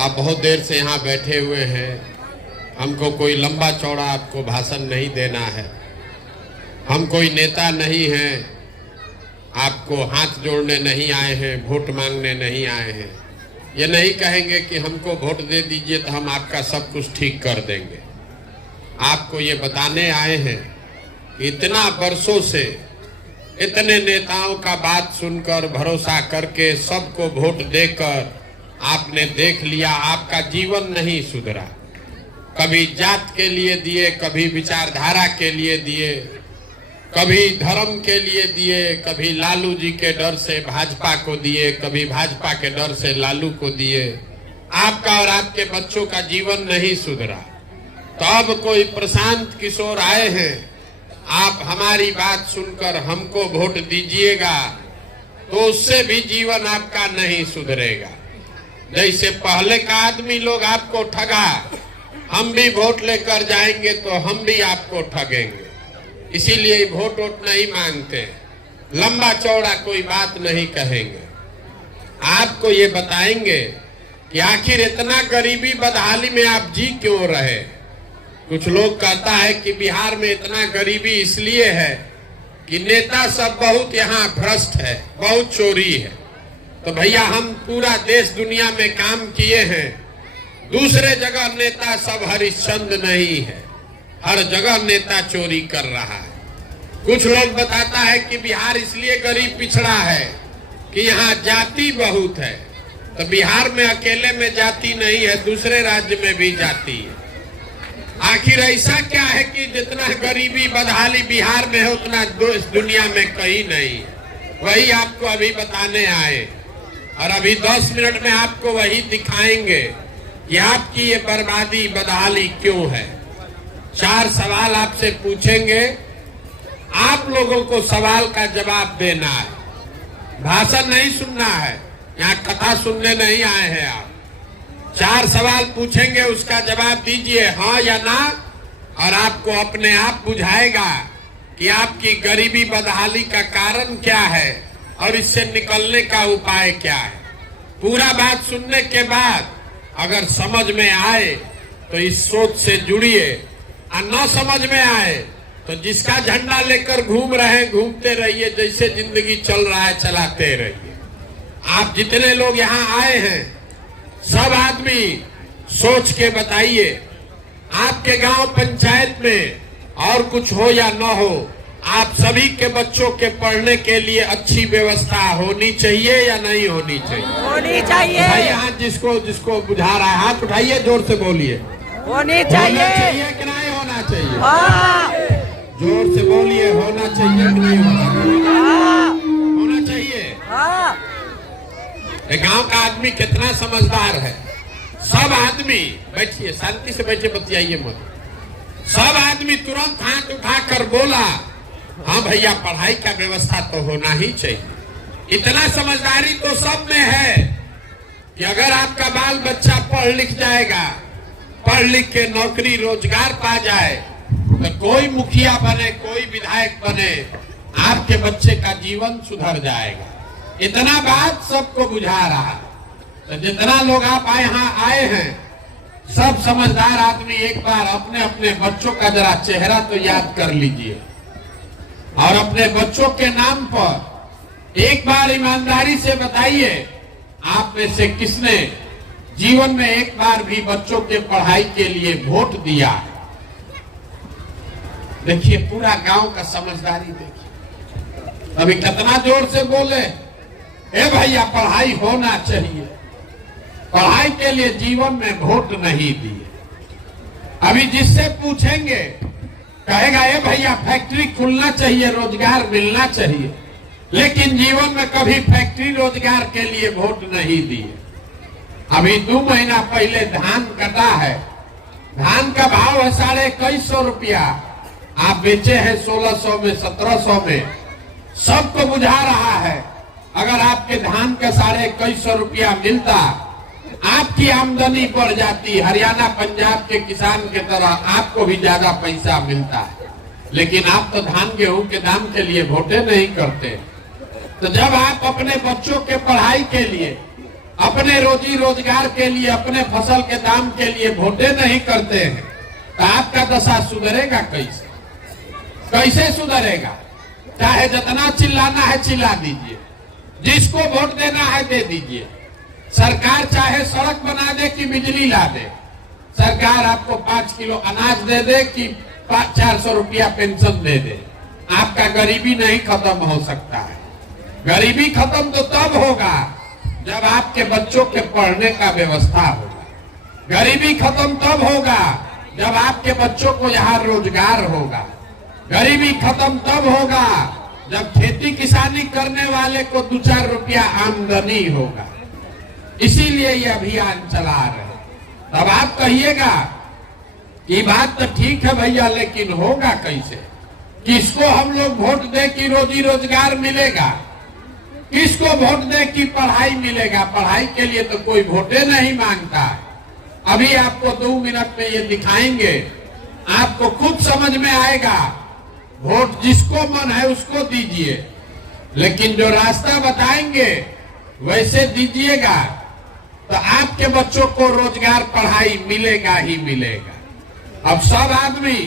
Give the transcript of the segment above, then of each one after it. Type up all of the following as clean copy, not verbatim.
आप बहुत देर से यहाँ बैठे हुए हैं। हमको कोई लंबा चौड़ा आपको भाषण नहीं देना है। हम कोई नेता नहीं हैं, आपको हाथ जोड़ने नहीं आए हैं, वोट मांगने नहीं आए हैं। ये नहीं कहेंगे कि हमको वोट दे दीजिए तो हम आपका सब कुछ ठीक कर देंगे। आपको ये बताने आए हैं कि इतना वर्षों से इतने नेताओं का बात सुनकर भरोसा करके सबको वोट देकर आपने देख लिया, आपका जीवन नहीं सुधरा। कभी जात के लिए दिए, कभी विचारधारा के लिए दिए, कभी धर्म के लिए दिए, कभी लालू जी के डर से भाजपा को दिए, कभी भाजपा के डर से लालू को दिए। आपका और आपके बच्चों का जीवन नहीं सुधरा। तो अब कोई प्रशांत किशोर आए हैं, आप हमारी बात सुनकर हमको वोट दीजिएगा तो उससे भी जीवन आपका नहीं सुधरेगा। जैसे पहले का आदमी लोग आपको ठगा, हम भी वोट लेकर जाएंगे तो हम भी आपको ठगेंगे। इसीलिए वोट नहीं मांगते, लंबा चौड़ा कोई बात नहीं कहेंगे। आपको ये बताएंगे कि आखिर इतना गरीबी बदहाली में आप जी क्यों रहे। कुछ लोग कहता है कि बिहार में इतना गरीबी इसलिए है कि नेता सब बहुत यहाँ भ्रष्ट है, बहुत चोरी है। तो भैया हम पूरा देश दुनिया में काम किए हैं, दूसरे जगह नेता सब हरिश्चंद्र नहीं है, हर जगह नेता चोरी कर रहा है। कुछ लोग बताता है कि बिहार इसलिए गरीब पिछड़ा है कि यहाँ जाति बहुत है। तो बिहार में अकेले में जाति नहीं है, दूसरे राज्य में भी जाति है। आखिर ऐसा क्या है कि जितना गरीबी बदहाली बिहार में है उतना दुनिया में कहीं नहीं है। वही आपको अभी बताने आए और अभी 10 मिनट में आपको वही दिखाएंगे कि आपकी ये बर्बादी बदहाली क्यों है। 4 सवाल आपसे पूछेंगे, आप लोगों को सवाल का जवाब देना है। भाषण नहीं सुनना है, यहाँ कथा सुनने नहीं आए हैं आप। 4 सवाल पूछेंगे, उसका जवाब दीजिए हाँ या ना, और आपको अपने आप बुझाएगा कि आपकी गरीबी बदहाली का कारण क्या है और इससे निकलने का उपाय क्या है। पूरा बात सुनने के बाद अगर समझ में आए तो इस सोच से जुड़िए, और न समझ में आए तो जिसका झंडा लेकर घूम रहे हैं घूमते रहिए, जैसे जिंदगी चल रहा है चलाते रहिए। आप जितने लोग यहाँ आए हैं सब आदमी सोच के बताइए, आपके गांव पंचायत में और कुछ हो या न हो, आप सभी के बच्चों के पढ़ने के लिए अच्छी व्यवस्था होनी चाहिए या नहीं होनी चाहिए? होनी चाहिए। भाई हाथ जिसको बुझा रहा है हाथ उठाइए, जोर से बोलिए। होनी चाहिए। होना चाहिए कि नहीं होना चाहिए? हाँ। जोर से बोलिए, होना चाहिए कि नहीं होना चाहिए? हाँ। होना चाहिए। हाँ। गांव का आदमी कितना समझदार है। सब आदमी बैठिए, शांति से बैठे, बतियाइए मत। सब आदमी तुरंत हाथ उठाकर बोला हाँ भैया पढ़ाई का व्यवस्था तो होना ही चाहिए। इतना समझदारी तो सब में है कि अगर आपका बाल बच्चा पढ़ लिख जाएगा, पढ़ लिख के नौकरी रोजगार पा जाए तो कोई मुखिया बने, कोई विधायक बने, आपके बच्चे का जीवन सुधर जाएगा। इतना बात सबको बुझा रहा। तो जितना लोग आप यहाँ आए हैं सब समझदार आदमी एक बार अपने अपने बच्चों का जरा चेहरा तो याद कर लीजिए और अपने बच्चों के नाम पर एक बार ईमानदारी से बताइए, आप में से किसने जीवन में एक बार भी बच्चों के पढ़ाई के लिए वोट दिया? देखिए पूरा गांव का समझदारी देखिए। अभी कितना जोर से बोले, ए भैया पढ़ाई होना चाहिए, पढ़ाई के लिए जीवन में वोट नहीं दिए। अभी जिससे पूछेंगे कहेगा ए भैया फैक्ट्री खुलना चाहिए, रोजगार मिलना चाहिए, लेकिन जीवन में कभी फैक्ट्री रोजगार के लिए वोट नहीं दिए। अभी 2 महीना पहले धान कटा है, धान का भाव है 2150 रुपया, आप बेचे हैं 1600 में, 1700 में। सबको बुझा रहा है अगर आपके धान का 2150 रुपया मिलता, आपकी आमदनी बढ़ जाती, हरियाणा पंजाब के किसान के तरह आपको भी ज्यादा पैसा मिलता है। लेकिन आप तो धान गेहूं के दाम के लिए वोटे नहीं करते। तो जब आप अपने बच्चों के पढ़ाई के लिए अपने रोजी रोजगार के लिए, अपने फसल के दाम के लिए वोटें नहीं करते हैं, तो आपका दशा सुधरेगा कैसे? कैसे सुधरेगा? चाहे जितना चिल्लाना है चिल्ला दीजिए, जिसको वोट देना है दे दीजिए। सरकार चाहे सड़क बना दे कि बिजली ला दे, सरकार आपको 5 किलो अनाज दे दे कि 400 रुपया पेंशन दे दे, आपका गरीबी नहीं खत्म हो सकता है। गरीबी खत्म तो तब होगा जब आपके बच्चों के पढ़ने का व्यवस्था होगा। गरीबी खत्म तब होगा जब आपके बच्चों को यहाँ रोजगार होगा। गरीबी खत्म तब होगा जब खेती किसानी करने वाले को 2-4 रुपया आमदनी होगा। इसीलिए ये अभियान चला रहे। तब आप कहिएगा ये बात तो ठीक है भैया, लेकिन होगा कैसे? किसको हम लोग वोट दे कि रोजी रोजगार मिलेगा? किसको वोट दे कि पढ़ाई मिलेगा? पढ़ाई के लिए तो कोई वोटे नहीं मांगता। अभी आपको 2 मिनट में ये दिखाएंगे, आपको खुद समझ में आएगा। वोट जिसको मन है उसको दीजिए, लेकिन जो रास्ता बताएंगे वैसे दीजिएगा तो आपके बच्चों को रोजगार, पढ़ाई मिलेगा ही मिलेगा। अब सब आदमी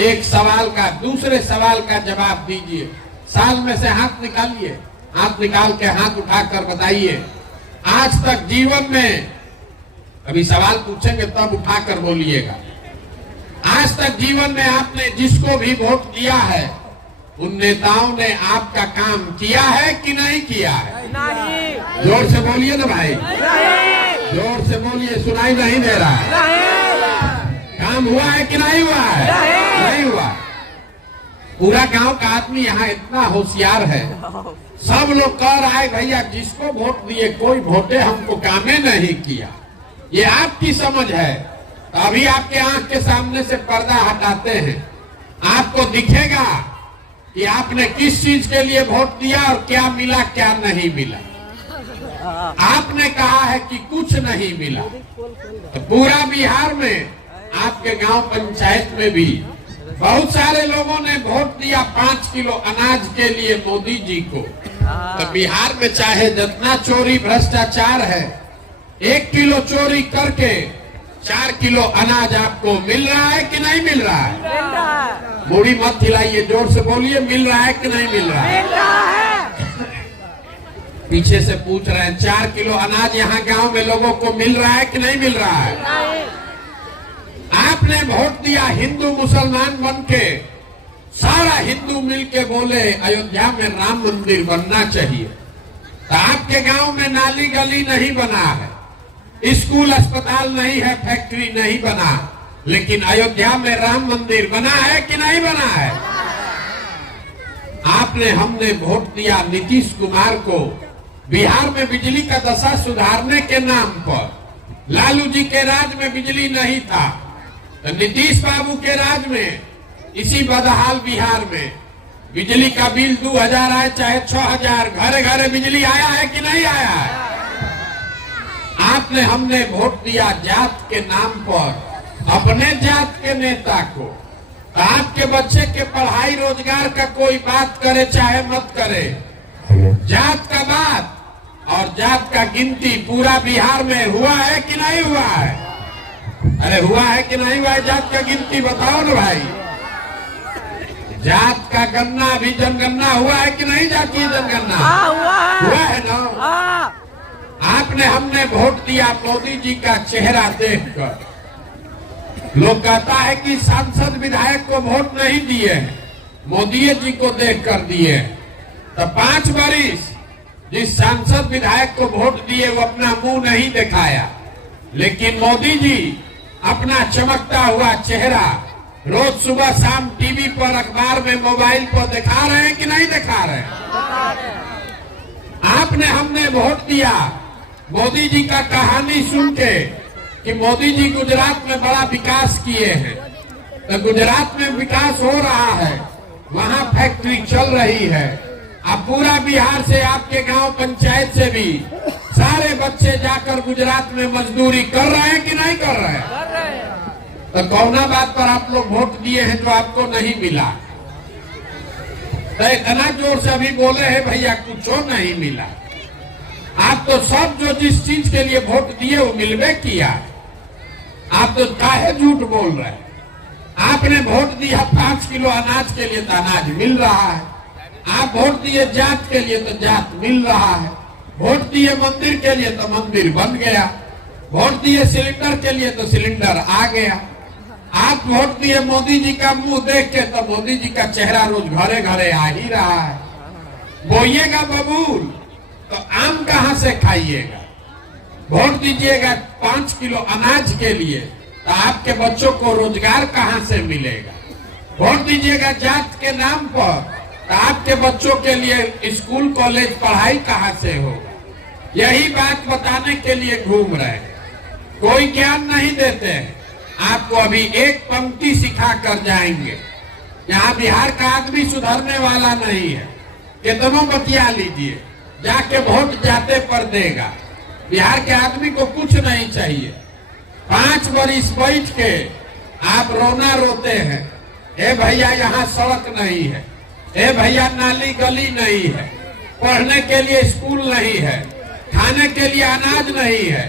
एक सवाल का दूसरे सवाल का जवाब दीजिए। साल में से हाथ निकालिए, हाथ निकाल के हाथ उठाकर बताइए, आज तक जीवन में, अभी सवाल पूछेंगे तब उठाकर बोलिएगा, आज तक जीवन में आपने जिसको भी वोट दिया है उन नेताओं ने आपका काम किया है कि नहीं किया है? नहीं। जोर से बोलिए ना भाई, नहीं। जोर से बोलिए, सुनाई नहीं दे रहा है। नहीं। काम हुआ है कि नहीं हुआ है? नहीं हुआ। पूरा गांव का आदमी यहाँ इतना होशियार है, सब लोग कह रहा है भैया जिसको वोट दिए कोई वोटे हमको कामे नहीं किया। ये आपकी समझ है। अभी आपके आंख के सामने से पर्दा हटाते हैं, आपको दिखेगा कि आपने किस चीज के लिए वोट दिया और क्या मिला क्या नहीं मिला। आपने कहा है कि कुछ नहीं मिला, तो पूरा बिहार में आपके गांव पंचायत में भी बहुत सारे लोगों ने वोट दिया 5 किलो अनाज के लिए मोदी जी को। तो बिहार में चाहे जितना चोरी भ्रष्टाचार है, 1 किलो चोरी करके 4 किलो अनाज आपको मिल रहा है कि नहीं मिल रहा है? मूड़ी मत हिलाइए, जोर से बोलिए, मिल रहा है कि नहीं मिल रहा है? मिल रहा है। पीछे से पूछ रहे हैं 4 किलो अनाज यहाँ गांव में लोगों को मिल रहा है कि नहीं मिल रहा है? नहीं। आपने वोट दिया हिंदू मुसलमान बन के, सारा हिंदू मिलके बोले अयोध्या में राम मंदिर बनना चाहिए। तो आपके गांव में नाली गली नहीं बना है, स्कूल अस्पताल नहीं है, फैक्ट्री नहीं बना, लेकिन अयोध्या में राम मंदिर बना है कि नहीं बना है? आपने, हमने वोट दिया नीतीश कुमार को बिहार में बिजली का दशा सुधारने के नाम पर। लालू जी के राज में बिजली नहीं था, तो नीतीश बाबू के राज में इसी बदहाल बिहार में बिजली का बिल 2000 आए चाहे 6000, घरे घरे बिजली आया है कि नहीं आया है? आपने, हमने वोट दिया जात के नाम पर अपने जात के नेता को। आपके बच्चे के पढ़ाई रोजगार का कोई बात करे चाहे मत करे, जात का बात और जात का गिनती पूरा बिहार में हुआ है कि नहीं हुआ है? अरे हुआ है कि नहीं हुआ है? जात का गिनती बताओ ना भाई। जात का गन्ना भी जनगणना हुआ है कि नहीं? जातीय जनगणना हुआ है ना? आपने, हमने वोट दिया मोदी जी का चेहरा देखकर। लोग कहता है कि सांसद विधायक को वोट नहीं दिए, मोदी जी को देखकर दिए। तो 5 बरिस जिस सांसद विधायक को वोट दिए वो अपना मुंह नहीं दिखाया, लेकिन मोदी जी अपना चमकता हुआ चेहरा रोज सुबह शाम टीवी पर, अखबार में, मोबाइल पर दिखा रहे हैं कि नहीं दिखा रहे हैं? आपने, हमने वोट दिया मोदी जी का कहानी सुन के कि मोदी जी गुजरात में बड़ा विकास किए हैं। तो गुजरात में विकास हो रहा है, वहां फैक्ट्री चल रही है। अब पूरा बिहार से, आपके गांव पंचायत से भी सारे बच्चे जाकर गुजरात में मजदूरी कर रहे हैं कि नहीं कर रहे हैं? तो कौना बात पर आप लोग वोट दिए हैं जो आपको नहीं मिला? तो इतना जोर से अभी बोले हैं भैया कुछ नहीं मिला। आप तो सब जो जिस चीज के लिए वोट दिए वो मिलवे किया। आप तो काहे झूठ बोल रहे हैं? आपने वोट दिया 5 किलो अनाज के लिए तो अनाज मिल रहा है। आप वोट दिए जात के लिए तो जात मिल रहा है। वोट दिए मंदिर के लिए तो मंदिर बन गया। वोट दिए सिलेंडर के लिए तो सिलेंडर आ गया। आप वोट दिए मोदी जी का मुंह देख के तो मोदी जी का चेहरा रोज घरे घरे आ ही रहा है। बोइएगा बबूल तो आम कहां से खाइएगा? वोट दीजिएगा 5 किलो अनाज के लिए तो आपके बच्चों को रोजगार कहां से मिलेगा? वोट दीजिएगा जात के नाम पर तो आपके बच्चों के लिए स्कूल कॉलेज पढ़ाई कहां से होगा? यही बात बताने के लिए घूम रहे हैं। कोई ज्ञान नहीं देते हैं। आपको अभी एक पंक्ति सिखा कर जाएंगे। यहाँ बिहार का आदमी सुधरने वाला नहीं है। कितनों बतिया लीजिए, जाके वोट जाते पर देगा। बिहार के आदमी को कुछ नहीं चाहिए। 5 बरिस बैठ के आप रोना रोते हैं, ए भैया यहाँ सड़क नहीं है, ए भैया नाली गली नहीं है, पढ़ने के लिए स्कूल नहीं है, खाने के लिए अनाज नहीं है,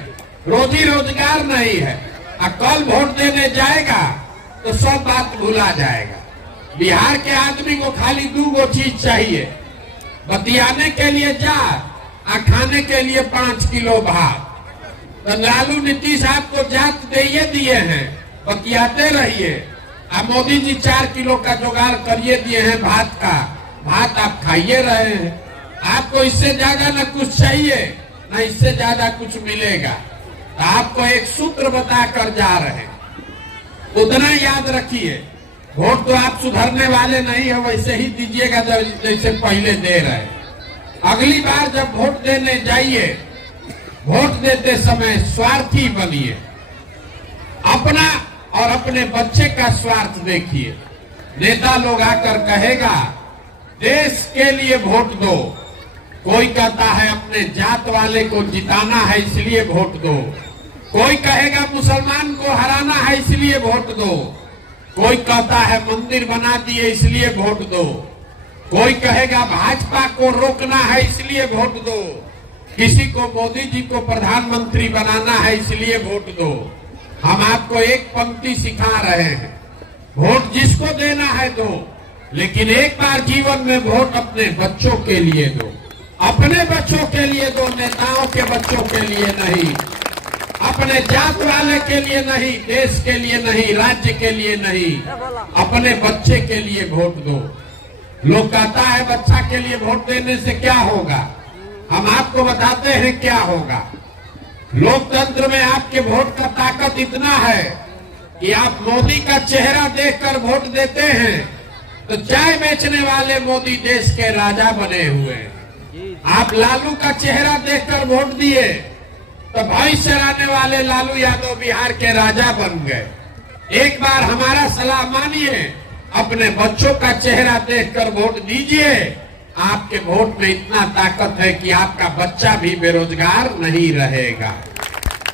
रोजी रोजगार नहीं है। और कल वोट देने जाएगा तो सब बात भुला जाएगा। बिहार के आदमी को खाली 2 चीज चाहिए, बतियाने के लिए जात और खाने के लिए 5 किलो भात। तो लालू नीतीश आपको जात दे दिए हैं, बतियाते रहिए। अब मोदी जी 4 किलो का जुगाड़ करिए दिए हैं भात का, भात आप खाइए रहे हैं। आपको इससे ज्यादा न कुछ चाहिए न इससे ज्यादा कुछ मिलेगा। तो आपको एक सूत्र बताकर जा रहे हैं, उतना याद रखिए। वोट तो आप सुधरने वाले नहीं है, वैसे ही दीजिएगा जैसे पहले दे रहे हैं। अगली बार जब वोट देने जाइए, वोट देते समय स्वार्थी बनिए। अपना और अपने बच्चे का स्वार्थ देखिए। नेता लोग आकर कहेगा देश के लिए वोट दो, कोई कहता है अपने जात वाले को जिताना है इसलिए वोट दो, कोई कहेगा मुसलमान को हराना है इसलिए वोट दो, कोई कहता है मंदिर बना दिए इसलिए वोट दो, कोई कहेगा भाजपा को रोकना है इसलिए वोट दो, किसी को मोदी जी को प्रधानमंत्री बनाना है इसलिए वोट दो। हम आपको एक पंक्ति सिखा रहे हैं, वोट जिसको देना है दो, लेकिन एक बार जीवन में वोट अपने बच्चों के लिए दो। अपने बच्चों के लिए दो, नेताओं के बच्चों के लिए नहीं, अपने जात वाले के लिए नहीं, देश के लिए नहीं, राज्य के लिए नहीं, अपने बच्चे के लिए वोट दो। लोग कहता है बच्चा के लिए वोट देने से क्या होगा? हम आपको बताते हैं क्या होगा। लोकतंत्र में आपके वोट का ताकत इतना है कि आप मोदी का चेहरा देखकर वोट देते हैं तो चाय बेचने वाले मोदी देश के राजा बने हुए हैं। आप लालू का चेहरा देखकर वोट दिए तो भैंस चराने वाले लालू यादव बिहार के राजा बन गए। एक बार हमारा सलाह मानिए, अपने बच्चों का चेहरा देखकर वोट दीजिए। आपके वोट में इतना ताकत है कि आपका बच्चा भी बेरोजगार नहीं रहेगा।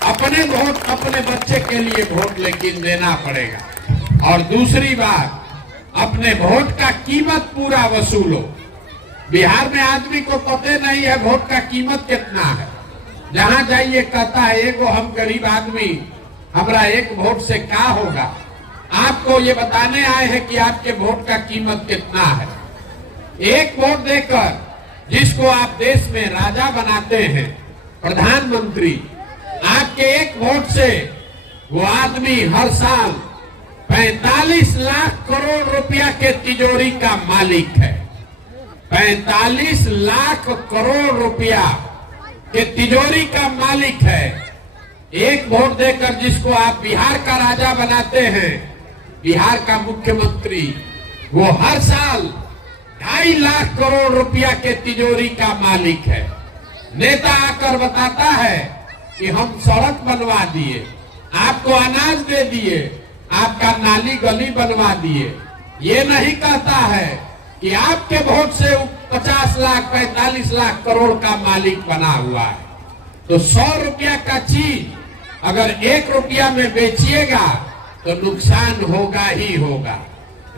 अपने वोट अपने बच्चे के लिए वोट लेकिन देना पड़ेगा। और दूसरी बात, अपने वोट का कीमत पूरा वसूलो। बिहार में आदमी को पता नहीं है वोट का कीमत कितना है। जहां जाइए कहता है एगो हम गरीब आदमी, हमारा एक वोट से क्या होगा। आपको ये बताने आए हैं कि आपके वोट का कीमत कितना है। एक वोट देकर जिसको आप देश में राजा बनाते हैं, प्रधानमंत्री, आपके एक वोट से वो आदमी हर साल 45 लाख करोड़ रुपया के तिजोरी का मालिक है। 45 लाख करोड़ रुपया के तिजोरी का मालिक है। एक वोट देकर जिसको आप बिहार का राजा बनाते हैं, बिहार का मुख्यमंत्री, वो हर साल 2.5 लाख करोड़ रुपया के तिजोरी का मालिक है। नेता आकर बताता है कि हम सड़क बनवा दिए, आपको अनाज दे दिए, आपका नाली गली बनवा दिए। ये नहीं कहता है कि आपके वोट से 50 लाख 45 लाख करोड़ का मालिक बना हुआ है। तो 100 रुपया का चीज अगर 1 रुपया में बेचिएगा तो नुकसान होगा ही होगा।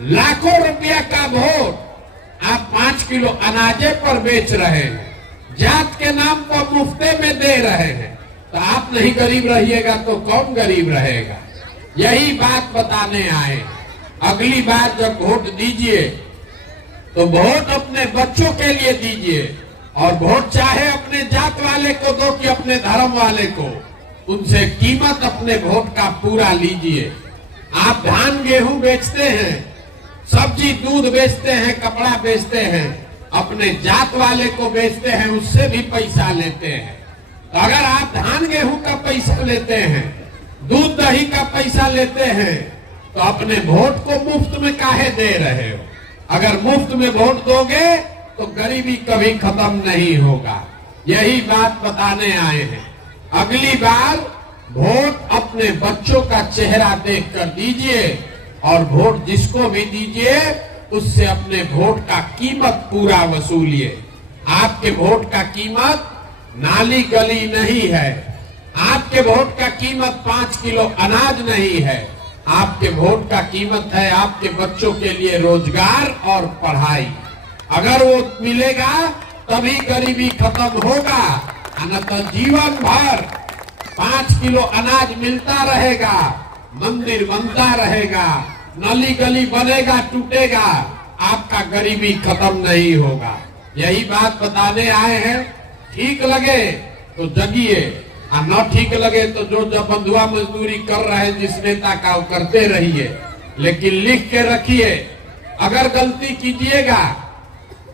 लाखों रुपया का वोट आप 5 किलो अनाजे पर बेच रहे हैं जात के नाम पर मुफ्ते में दे रहे हैं, तो आप नहीं गरीब रहिएगा तो कौन गरीब रहेगा? यही बात बताने आए। अगली बार जब वोट दीजिए तो वोट अपने बच्चों के लिए दीजिए, और वोट चाहे अपने जात वाले को दो कि अपने धर्म वाले को, उनसे कीमत अपने वोट का पूरा लीजिए। आप धान गेहूं बेचते हैं, सब्जी दूध बेचते हैं, कपड़ा बेचते हैं, अपने जात वाले को बेचते हैं, उससे भी पैसा लेते हैं। तो अगर आप धान गेहूं का पैसा लेते हैं, दूध दही का पैसा लेते हैं, तो अपने वोट को मुफ्त में काहे दे रहे हो? अगर मुफ्त में वोट दोगे तो गरीबी कभी खत्म नहीं होगा। यही बात बताने आए हैं। अगली बार वोट अपने बच्चों का चेहरा देखकर दीजिए, और वोट जिसको भी दीजिए उससे अपने वोट का कीमत पूरा वसूलिए। आपके वोट का कीमत नाली गली नहीं है, आपके वोट का कीमत 5 किलो अनाज नहीं है, आपके वोट का कीमत है आपके बच्चों के लिए रोजगार और पढ़ाई। अगर वो मिलेगा तभी गरीबी खत्म होगा, अन्यथा जीवन भर 5 किलो अनाज मिलता रहेगा, मंदिर बनता रहेगा, नली गली बनेगा टूटेगा, आपका गरीबी खत्म नहीं होगा। यही बात बताने आए हैं। ठीक लगे तो जगिए, और न ठीक लगे तो जो जब बंधुआ मजदूरी कर रहे हैं जिस नेता का वो करते रहिए, लेकिन लिख के रखिए, अगर गलती कीजिएगा,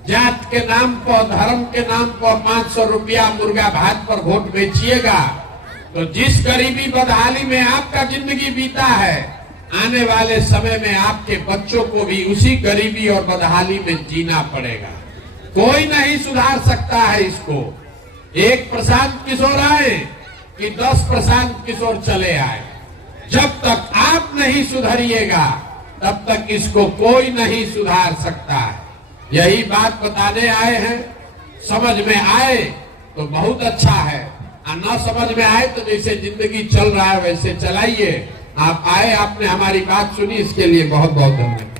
जात के नाम पर, धर्म के नाम पर 500 रुपया मुर्गा भात पर वोट बेचिएगा, तो जिस गरीबी बदहाली में आपका जिंदगी बीता है, आने वाले समय में आपके बच्चों को भी उसी गरीबी और बदहाली में जीना पड़ेगा। कोई नहीं सुधार सकता है इसको। एक प्रशांत किशोर आए कि 10 प्रशांत किशोर चले आए, जब तक आप नहीं सुधरिएगा तब तक इसको कोई नहीं सुधार सकता है। यही बात बताने आए हैं। समझ में आए तो बहुत अच्छा है, और न समझ में आए तो जैसे जिंदगी चल रहा है वैसे चलाइए। आप आए, आपने हमारी बात सुनी, इसके लिए बहुत बहुत धन्यवाद।